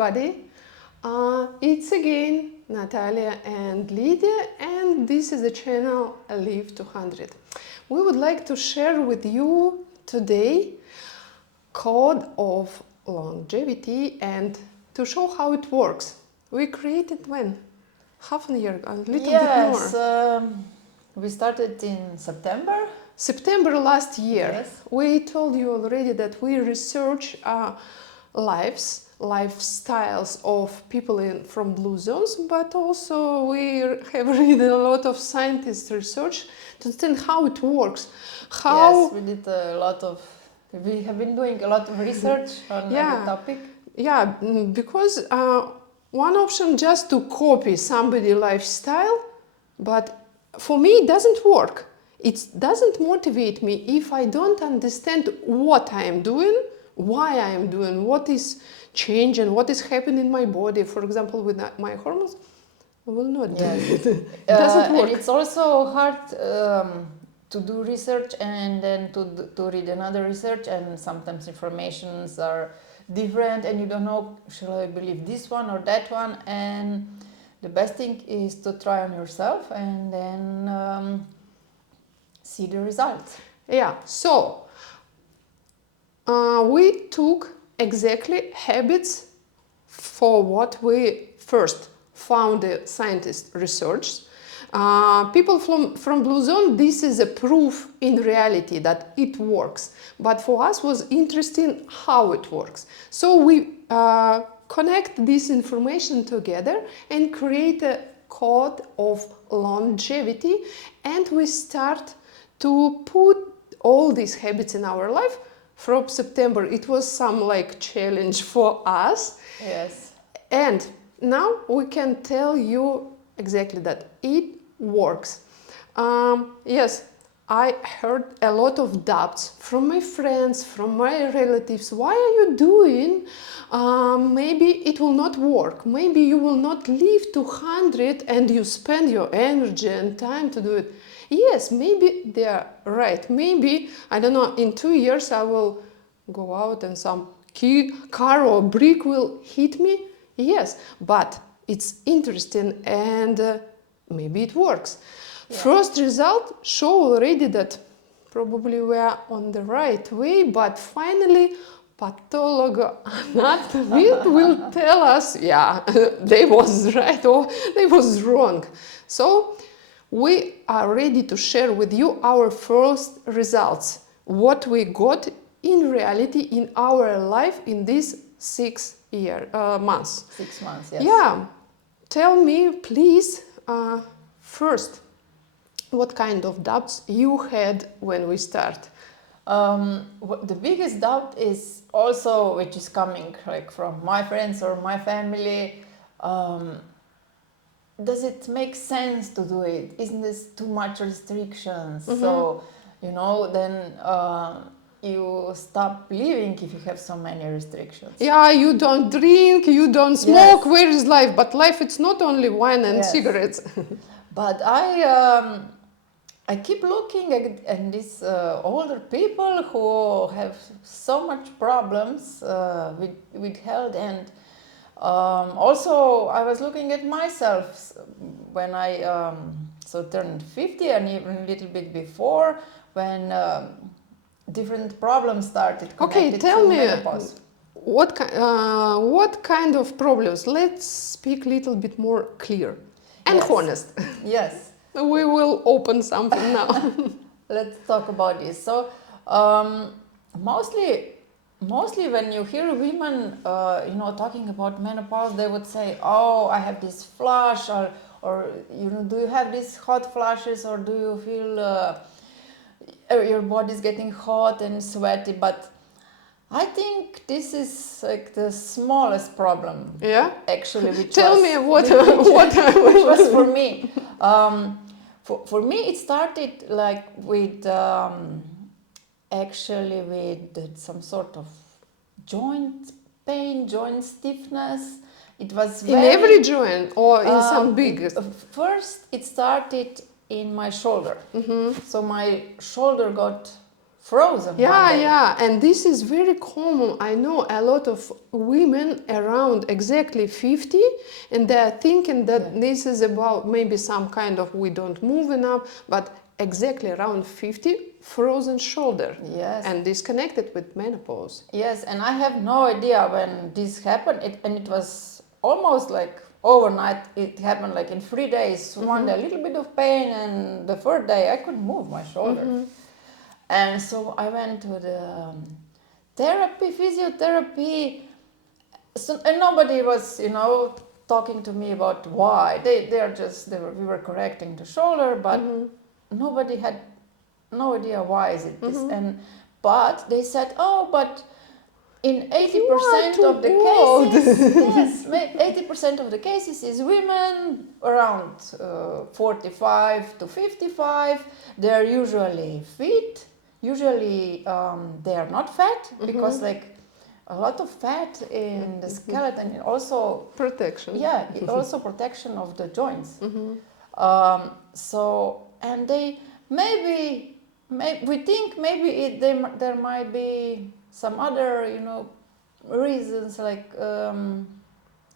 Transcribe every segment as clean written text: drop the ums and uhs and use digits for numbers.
everybody. It's again Natalia and Lydia, and this is the channel Live 200. We would like to share with you today code of longevity and to show how it works. We created when? Half a year, a little bit more. We started in September. September last year. Yes. We told you already that we research lifestyles of people from blue zones, but also we have read a lot of scientists' research to understand how it works. Yes, we have been doing a lot of research on the topic. Yeah, because one option just to copy somebody's lifestyle, but for me it doesn't work. It doesn't motivate me if I don't understand what I am doing, why I am doing, what is changing, what is happening in my body. For example, with my hormones, I will not do it. It doesn't work. And it's also hard to do research and then to read another research, and sometimes informations are different and you don't know, shall I believe this one or that one? And the best thing is to try on yourself and then see the results. Yeah, so we took exactly habits for what we first found the scientist research. People from Blue Zone, this is a proof in reality that it works. But for us was interesting how it works. So we connect this information together and create a code of longevity, and we start to put all these habits in our life. From September, it was some challenge for us. Yes. And now we can tell you exactly that it works. Yes, I heard a lot of doubts from my friends, from my relatives. Why are you doing? Maybe it will not work. Maybe you will not live to 100 and you spend your energy and time to do it. Yes, maybe they are right. Maybe, I don't know, in 2 years I will go out and some car or brick will hit me. Yes, but it's interesting and maybe it works. Yeah. First result show already that probably we are on the right way, but finally pathologoanatomist will tell us, yeah, they was right or they was wrong. So we are ready to share with you our first results, what we got in reality in our life in these 6 months. 6 months, yes. Yeah, tell me please, first, what kind of doubts you had when we start? The biggest doubt is also, which is coming from my friends or my family, does it make sense to do it? Isn't this too much restrictions? Mm-hmm. So, then you stop living if you have so many restrictions. Yeah, you don't drink, you don't smoke. Yes. Where is life? But life, it's not only wine and cigarettes. But I keep looking at these older people who have so much problems with health, and also I was looking at myself when I turned 50 and even a little bit before, when different problems started connected to menopause. What kind of problems? Let's speak a little bit more clear and honest. Yes. We will open something now. Let's talk about this. So, mostly when you hear women, talking about menopause, they would say, "Oh, I have this flush," or do you have these hot flushes, or do you feel your body's getting hot and sweaty? But I think this is the smallest problem. Yeah. Actually, which was for me. For me, it started with some sort of joint pain, joint stiffness. It was in every joint or in some big. First, it started in my shoulder. Mm-hmm. So my shoulder got frozen one Yeah, day. yeah, and this is very common. I know a lot of women around exactly 50, and they're thinking that Yeah. this is about maybe some kind of we don't move enough, but exactly around 50, frozen shoulder Yes. and disconnected with menopause. Yes, and I have no idea when this happened. And it was almost like overnight. It happened like in 3 days. One day a little bit of pain, and the third day I couldn't move my shoulder. And so I went to the therapy, physiotherapy. So, and nobody was, talking to me about why. We were correcting the shoulder, but nobody had no idea why is it this. But they said, oh, but in 80% too of the old. cases, yes, 80% of the cases is women around 45 to 55. They're usually fit. Usually they are not fat because like a lot of fat in the skeleton, and also Protection. yeah, also protection of the joints. So, and they we think maybe there might be some other, reasons like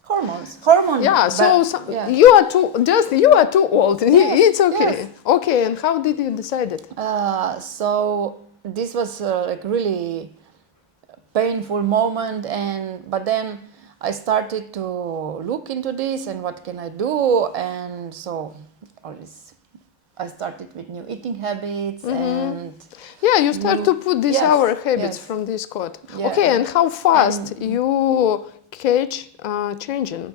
hormone. Yeah, so, yeah. you are too old. Yes, It's okay. yes. Okay, and how did you decide it? So this was like really painful moment, but then I started to look into this and what can I do, and so all this. I started with new eating habits and Yeah, you start to put these Yes, hour habits yes. from this code. Yeah. Okay, and how fast you catch changing?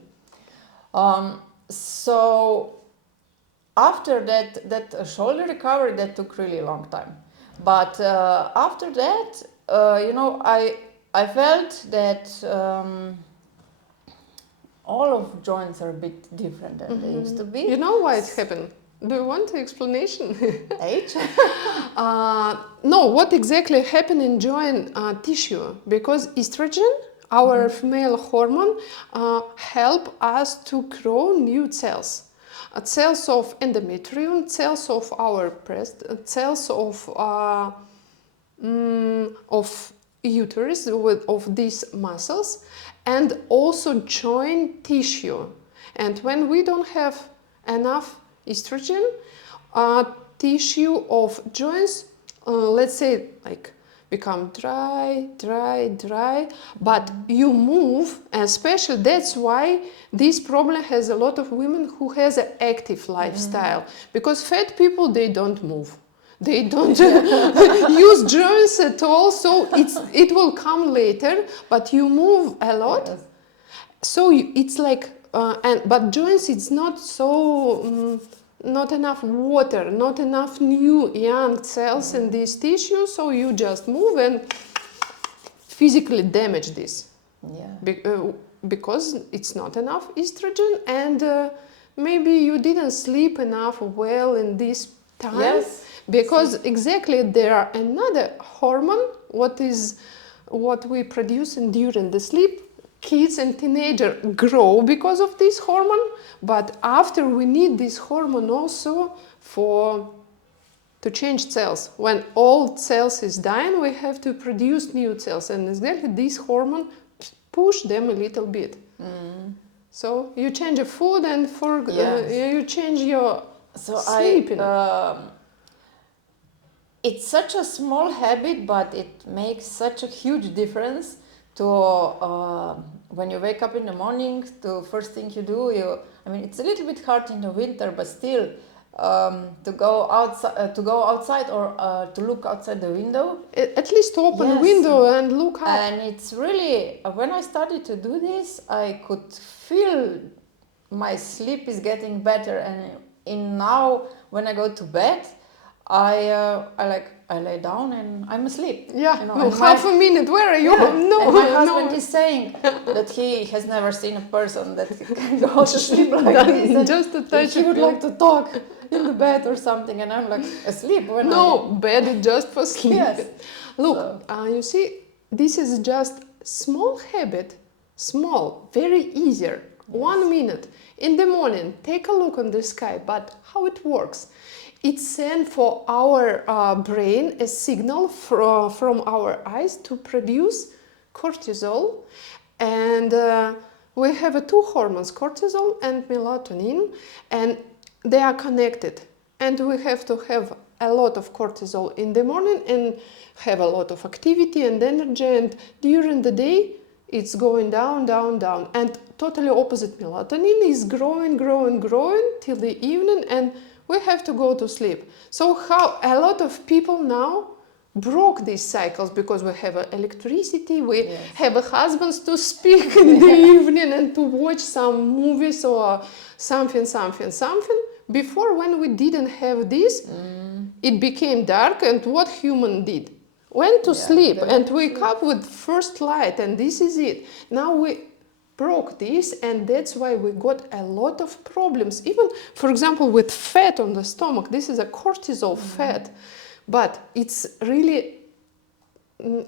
So after that shoulder recovery, that took really long time. But after that, I felt that all of joints are a bit different than they used to be. You know why it happened? Do you want the explanation? Age? No, what exactly happened in joint tissue? Because estrogen, our female hormone, help us to grow new cells. Cells of endometrium, cells of our breast, cells of uterus of these muscles, and also joint tissue. And when we don't have enough estrogen, tissue of joints, let's say, like become dry, but you move, especially that's why this problem has a lot of women who has an active lifestyle, because fat people, they don't move. They don't use joints at all, so it will come later, but you move a lot. Yes. So it's like, but joints, it's not so, not enough water, not enough new young cells in this tissue, so you just move and physically damage this. Yeah. Because it's not enough estrogen, and maybe you didn't sleep enough well in this time. Yes. Because exactly there are another hormone, what we produce during the sleep. Kids and teenagers grow because of this hormone, but after we need this hormone also to change cells. When old cells is dying, we have to produce new cells, and exactly this hormone push them a little bit. So you change your food and Yes. you change your sleeping. It's such a small habit, but it makes such a huge difference to when you wake up in the morning. The first thing you do, it's a little bit hard in the winter, but still, to go outside or to look outside the window. At least open a Yes. window and look up. And it's really, when I started to do this, I could feel my sleep is getting better, and now when I go to bed, I lay down and I'm asleep. Yeah, and half a minute, where are you? Yeah. No, and my husband no. is saying that he has never seen a person that can go to sleep like this. And Just a touch he of would you. like to talk in the bed or something, and I'm like asleep when No, bed is just for sleep. Yes. Look, you see, this is just small habit, small, very easier. 1 minute in the morning, take a look on the sky, but how it works. it sends for our brain a signal from our eyes to produce cortisol, and we have two hormones, cortisol and melatonin, and they are connected, and we have to have a lot of cortisol in the morning and have a lot of activity and energy, and during the day it's going down, down, down, and totally opposite, melatonin is growing, growing, growing till the evening, and we have to go to sleep. So how a lot of people now broke these cycles, because we have electricity, we Yes. have husbands to speak in the evening and to watch some movies or something. Before, when we didn't have this, it became dark, and what human did? Went to Yeah, sleep they and went to wake sleep. up with first light, and this is it. Now we broke this, and that's why we got a lot of problems. Even, for example, with fat on the stomach, this is a cortisol fat, but it's really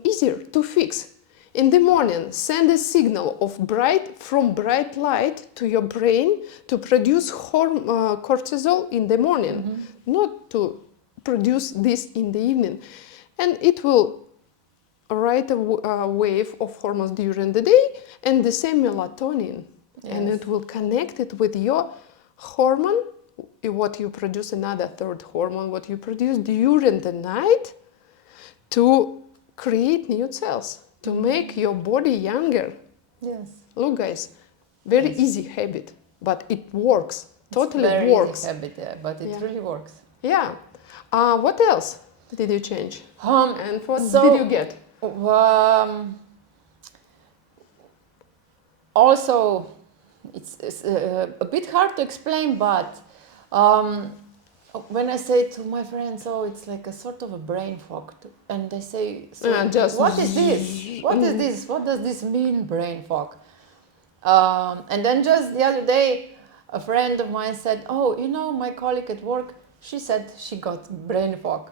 easier to fix. In the morning, send a signal of bright light to your brain to produce cortisol in the morning, not to produce this in the evening. And it will write a wave of hormones during the day, and the same melatonin. And Yes. it will connect it with your hormone, what you produce, another third hormone, what you produce during the night, to create new cells, to make your body younger. Yes. Look, guys, very Yes. easy habit, but it works. Totally it's very works. easy habit, yeah, but it Yeah. really works. Yeah. What else did you change? And what so- did you get? Also, it's a bit hard to explain, but when I say to my friends, oh, it's like a sort of a brain fog, and they say, so Just what is this? What is this? What does this mean, brain fog? And then just the other day, a friend of mine said, oh, you know, my colleague at work, she said she got brain fog.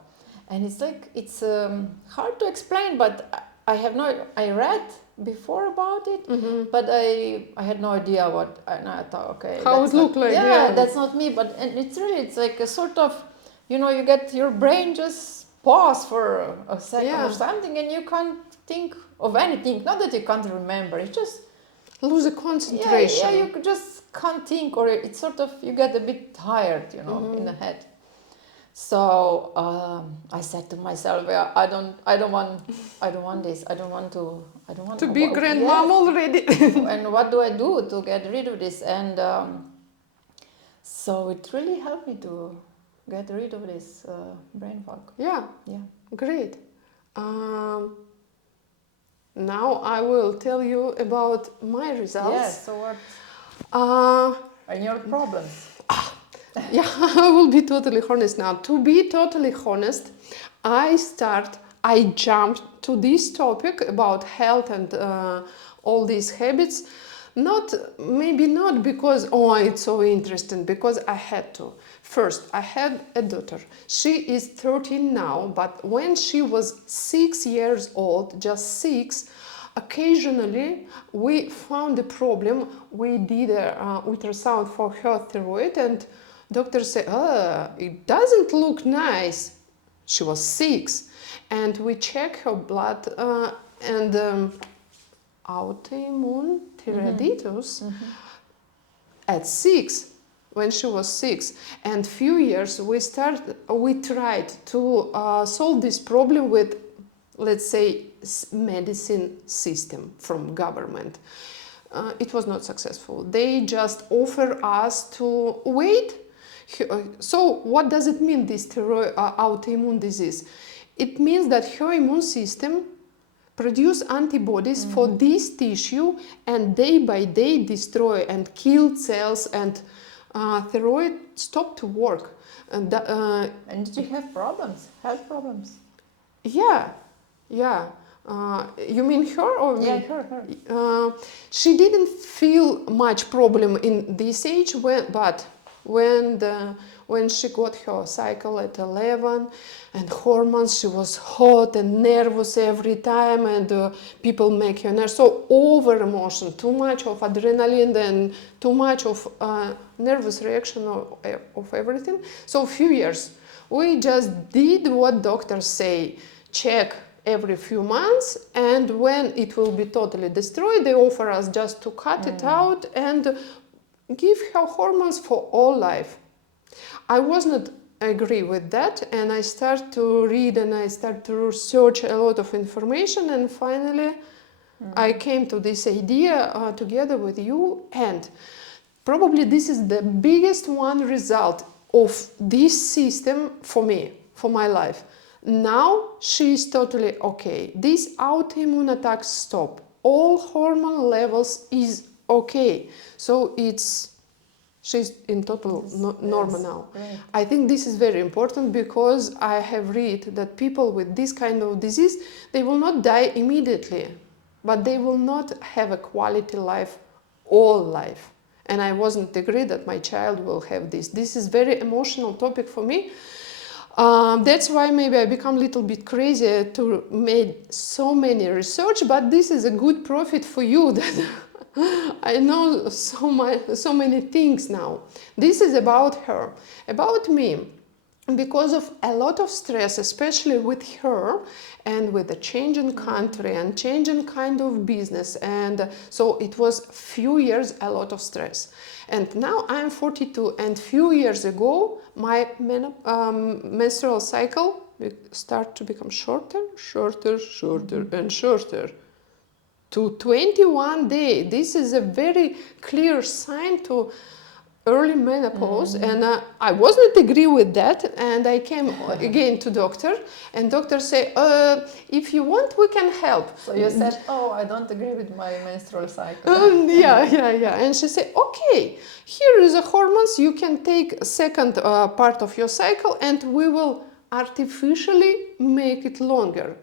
And it's like, it's hard to explain, but I read before about it, but I had no idea what, and I thought, okay. How that's it looked like, yeah. that's not me, but and it's like a sort of, you know, you get your brain just pause for a second Yeah. or something, and you can't think of anything. Not that you can't remember, it's just, Lose the concentration. yeah, you just can't think, or it's sort of, you get a bit tired, you know, in the head. So I said to myself, yeah, I don't want this. I don't want To be grandmom already. And what do I do to get rid of this? And so it really helped me to get rid of this brain fog. Yeah, Yeah. great. Now I will tell you about my results. Yes. So what Uh, are your problems? yeah, I will be totally honest now. To be totally honest, I jumped to this topic about health and all these habits. Maybe not because, oh, it's so interesting, because I had to. First, I had a daughter. She is 13 now, but when she was 6 years old, just 6, occasionally we found a problem. We did an ultrasound for her thyroid, and doctor said, it doesn't look nice. She was 6, and we checked her blood and autoimmune thyroiditis at 6, when she was 6. And few years we tried to solve this problem with, let's say, medicine system from government. It was not successful. They just offer us to wait. So what does it mean, this autoimmune disease? It means that her immune system produce antibodies for this tissue, and day by day destroy and kill cells, and thyroid stop to work. And And did you have problems? Health problems? yeah. You mean her or me? Yeah, her. She didn't feel much problem in this age, but when she got her cycle at 11 and hormones, she was hot and nervous every time, and people make her nervous. So over emotion, too much of adrenaline and too much of nervous reaction of everything. So a few years We just did what doctors say, check every few months, and when it will be totally destroyed, they offer us just to cut it out and give her hormones for all life. I was not agree with that, and I start to read and I start to research a lot of information, and finally I came to this idea together with you, and probably this is the biggest one result of this system for me, for my life. Now she is totally okay. These autoimmune attacks stop. All hormone levels is okay. So she's in total normal now. Right. I think this is very important because I have read that people with this kind of disease, they will not die immediately, but they will not have a quality life all life. And I wasn't agree that my child will have this. This is very emotional topic for me. That's why maybe I become a little bit crazy to make so many research, but this is a good profit for you that I know so many things now. This is about her. About me, because of a lot of stress, especially with her and with the change in country and change in kind of business, and so it was few years a lot of stress. And now I'm 42, and few years ago my menstrual cycle start to become shorter and shorter to 21 days. This is a very clear sign to early menopause, and I wasn't agree with that, and I came again to doctor, and doctor say, if you want, we can help. So you said, oh, I don't agree with my menstrual cycle. Yeah. And she said, okay, here is the hormones, you can take second part of your cycle, and we will artificially make it longer.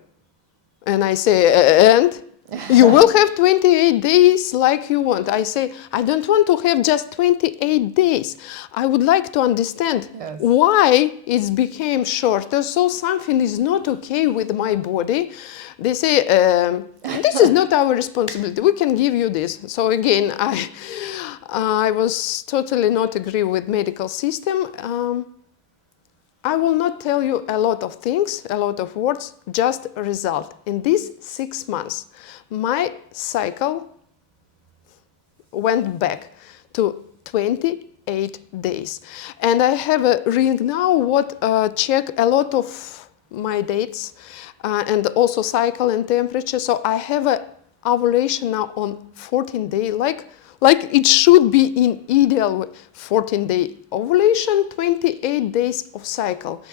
And I say, and? You will have 28 days like you want. I say, I don't want to have just 28 days. I would like to understand why it became shorter. So something is not okay with my body. They say, this is not our responsibility. We can give you this. So again, I was totally not agree with medical system. I will not tell you a lot of things, a lot of words, just a result. In these 6 months, my cycle went back to 28 days. And I have a ring now what check a lot of my dates and also cycle and temperature. So I have a ovulation now on 14 days, like it should be in ideal way. 14-day ovulation, 28 days of cycle.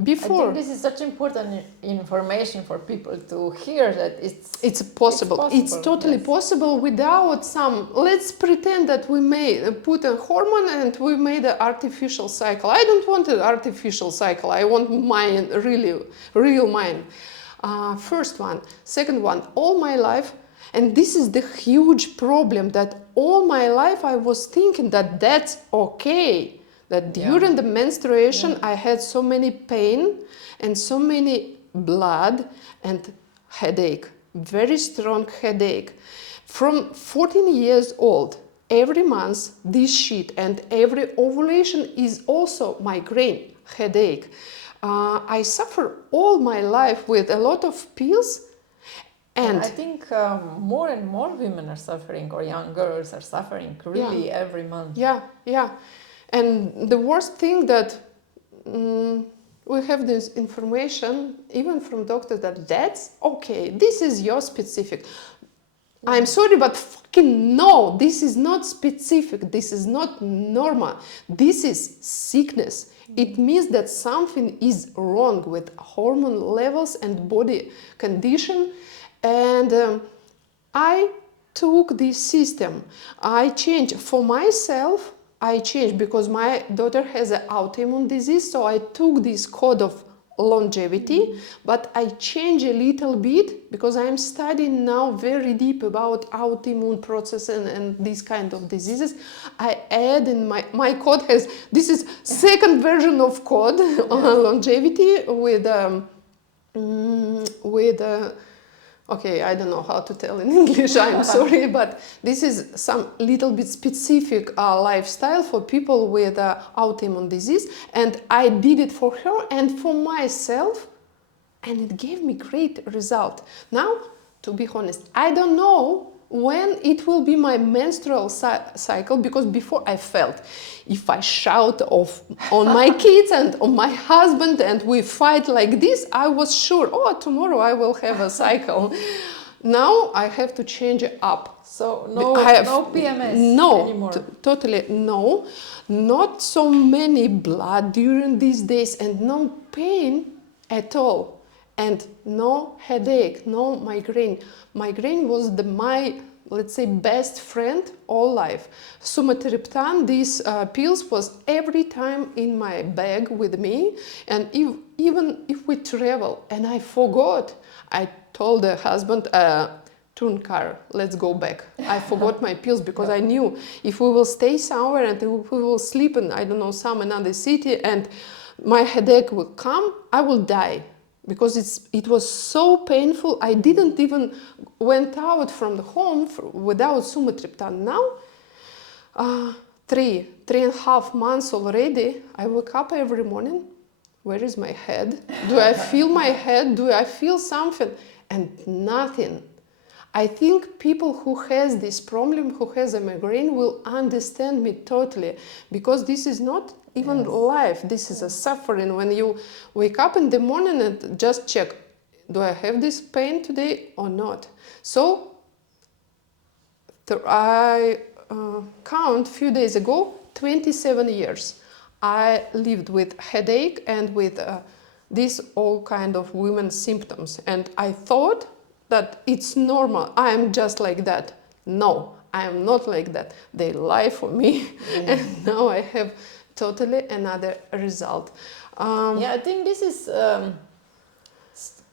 Before, I think this is such important information for people to hear, that it's possible. It's totally possible without some. Let's pretend that we may put a hormone and we made an artificial cycle. I don't want an artificial cycle. I want mine, really, real mine. First one. Second one, all my life, and this is the huge problem, that all my life I was thinking that that's okay. That during the menstruation I had so many pain and so many blood and headache, very strong headache. From 14 years old, every month this shit, and every ovulation is also migraine, headache. I suffer all my life with a lot of pills. And I think more and more women are suffering, or young girls are suffering really every month. Yeah. And the worst thing that we have this information, even from doctors, that that's okay. This is your specific. I'm sorry, but fucking no, this is not specific. This is not normal. This is sickness. It means that something is wrong with hormone levels and body condition. And I took this system. I changed for myself. I changed because my daughter has an autoimmune disease, so I took this code of longevity, but I changed a little bit because I'm studying now very deep about autoimmune process and these kind of diseases. I add in my code has, this is second version of code on longevity with Okay, I don't know how to tell in English, I'm sorry, but this is some little bit specific lifestyle for people with autoimmune disease, and I did it for her and for myself, and it gave me great result. Now, to be honest, I don't know when it will be my menstrual cycle, because before I felt if I shout off on my kids and on my husband and we fight like this, I was sure, oh, tomorrow I will have a cycle. Now I have to change it up. So no PMS anymore. Totally no. Not so many blood during these days and no pain at all. And no headache, no migraine. Migraine was my, let's say, best friend all life. Sumatriptan, these pills was every time in my bag with me. And even if we travel and I forgot, I told the husband, turn car, let's go back. I forgot my pills because I knew if we will stay somewhere and if we will sleep in, I don't know, some another city and my headache will come, I will die. Because it was so painful, I didn't even went out from the home without sumatriptan. Now, 3.5 months already, I wake up every morning. Where is my head? Do I feel my head? Do I feel something? And nothing. I think people who has this problem, who has a migraine, will understand me totally, because this is not even life. This is a suffering. When you wake up in the morning and just check, do I have this pain today or not? So I count a few days ago, 27 years. I lived with headache and with these all kind of women's symptoms. And I thought that it's normal. I am just like that. No, I am not like that. They lie for me. And now I have totally another result. Yeah, I think this is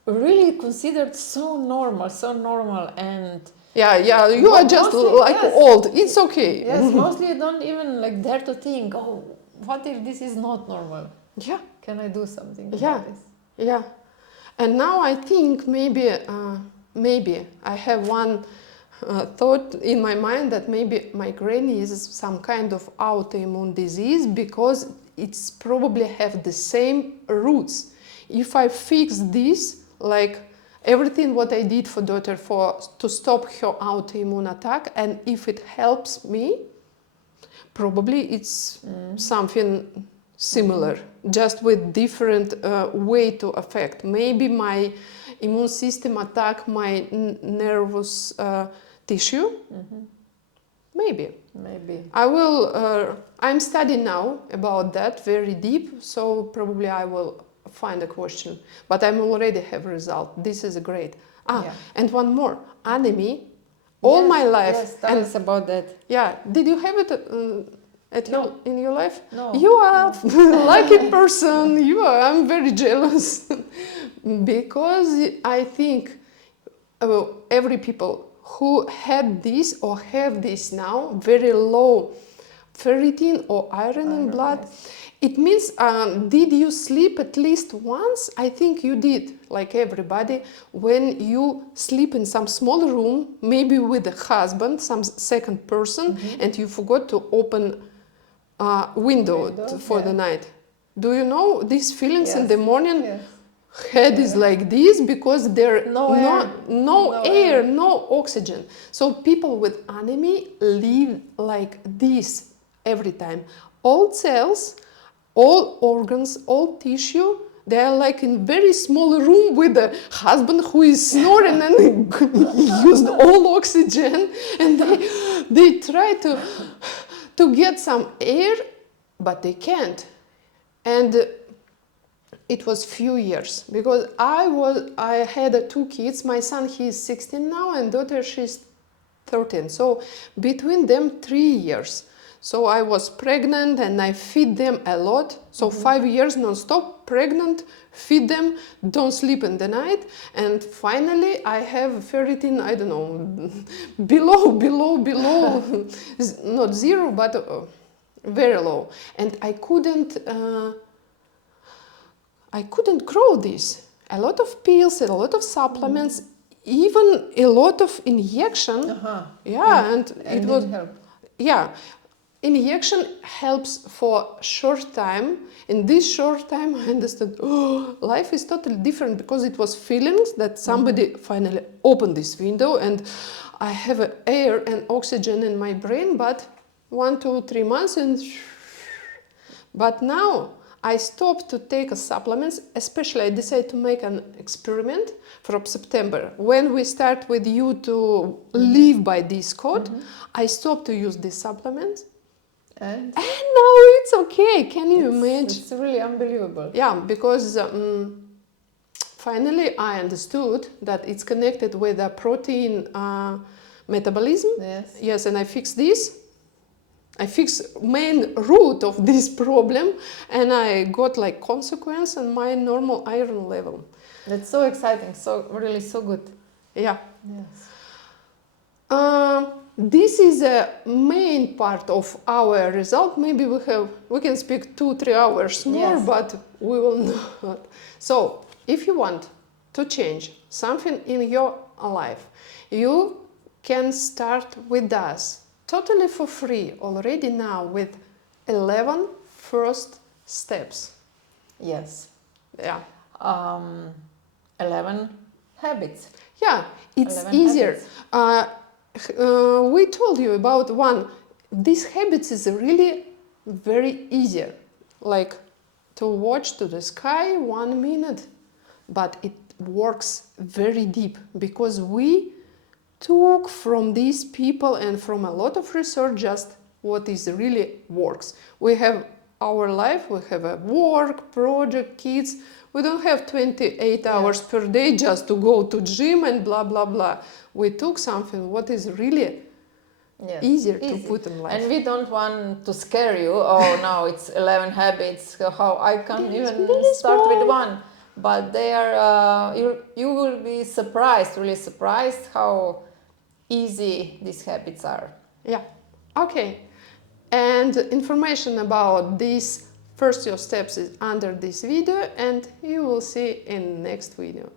really considered so normal, and yeah, you are just mostly, like old. It's okay. Yes, mostly you don't even like dare to think, oh, what if this is not normal? Yeah. Can I do something Yeah. about this? Yeah. And now I think maybe I have one thought in my mind that maybe migraine is some kind of autoimmune disease, because it's probably have the same roots. If I fix this, like everything what I did for daughter to stop her autoimmune attack, and if it helps me, probably it's something similar, just with different way to affect. Maybe my immune system attack my nervous tissue. Maybe. I will. I'm studying now about that very deep, so probably I will find a question. But I already have a result. This is great. And one more, anemia. All my life. Yes, tell us about that. Yeah. Did you have it in your life? No. You are lucky person. I'm very jealous because I think every people who had this or have this now very low ferritin or iron in blood. Yes. It means, did you sleep at least once? I think you did, like everybody, when you sleep in some small room, maybe with a husband, some second person, and you forgot to open window for the night. Do you know these feelings in the morning? Yes. Head is like this because there no air, no oxygen. So people with anemia live like this every time. All cells, all organs, all tissue, they are like in very small room with a husband who is snoring and used all oxygen, and they try to get some air, but they can't. And it was few years, because I had 2 kids. My son, he is 16 now, and daughter, she's 13. So between them 3 years. So I was pregnant and I feed them a lot. So 5 years non-stop pregnant, feed them, don't sleep in the night. And finally I have ferritin, I don't know, below, not zero, but very low. And I couldn't grow this. A lot of pills, a lot of supplements, even a lot of injection. Yeah, and it was didn't help. yeah. Injection helps for short time. In this short time, I understood, oh, life is totally different, because it was feelings that somebody finally opened this window and I have air and oxygen in my brain, but 1, 2, 3 months and but now I stopped to take supplements, especially I decided to make an experiment from September. When we start with you to live by this code, I stopped to use these supplements. And now it's okay. Can you imagine? It's really unbelievable. Yeah, because finally I understood that it's connected with a protein metabolism. Yes. Yes, and I fixed this. I fixed main root of this problem, and I got like consequence on my normal iron level. That's so exciting. So really so good. Yeah. Yes. This is a main part of our result. Maybe we can speak 2-3 hours more, Yes. but we will not. So if you want to change something in your life, you can start with us totally for free already now with 11 first steps. Yes. Yeah. 11 habits. Yeah, it's 11 easier. habits. We told you about one. These habits is really very easier, like to watch to the sky 1 minute, but it works very deep, because we took from these people and from a lot of research just what is really works. We have our life, we have a work, project, kids. We don't have 28 hours per day just to go to gym and blah, blah, blah. We took something what is really easier to put in life. And we don't want to scare you. Oh, now it's 11 habits. How I can even start with one. But they are, you will be surprised, really surprised how easy these habits are. Yeah. Okay. And information about these first your steps is under this video, and you will see in next video.